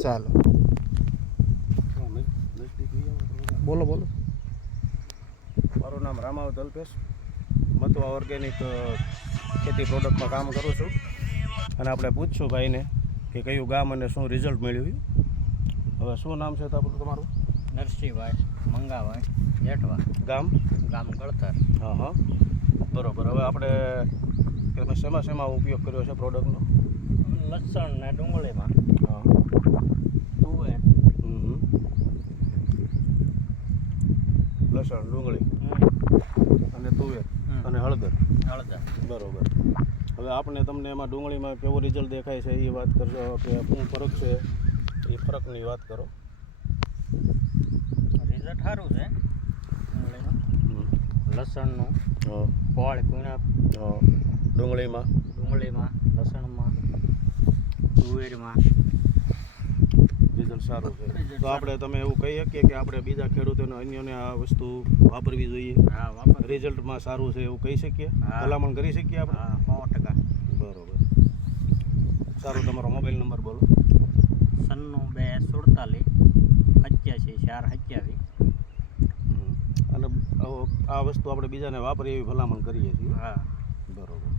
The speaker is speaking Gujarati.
ચાલો બોલો બોલો. મારું નામ રામાવત અલ્પેશ, મતવા ઓર્ગેનિક ખેતી પ્રોડક્ટમાં કામ કરું છું. અને આપણે પૂછશું ભાઈને કે કયું ગામ અને શું રિઝલ્ટ મળ્યું. હવે શું નામ છે તમારું? નરસિંહભાઈ મંગાભાઈ જેઠવા, ગામ ગળતર. હા હા, બરાબર. હવે આપણે તમે શેમાં ઉપયોગ કર્યો છે પ્રોડક્ટનો? લસણ ને ડુંગળીમાં, હા, તુવેર, લસણ, ડુંગળી અને તુવેર અને હળદર. બરાબર. હવે તમને એમાં ડુંગળીમાં કેવો રિઝલ્ટ દેખાય છે એ વાત કરજો, કે શું ફરક છે એ ફરકની વાત કરો. રિઝલ્ટ સારું છે ડુંગળીમાં. લસણનું હા, ફળ કુણપ, હા, ડુંગળીમાં, લસણમાં, તુવેરમાં રિઝલ્ટ સારું છે. તો આપણે તમે એવું કહી શકીએ કે આપણે બીજા ખેડૂતોને અન્યોને આ વસ્તુ વાપરવી જોઈએ? હા, વાપર. રિઝલ્ટમાં સારું છે એવું કહી શકીએ? હા. ભલામણ કરી શકીએ આપણે? હા, 100%. બરોબર. સારું, તમારો મોબાઈલ નંબર બોલો. 9247 88 427. અને આ વસ્તુ આપણે બીજાને વાપરીએ એવી ભલામણ કરીએ છીએ. હા, બરોબર.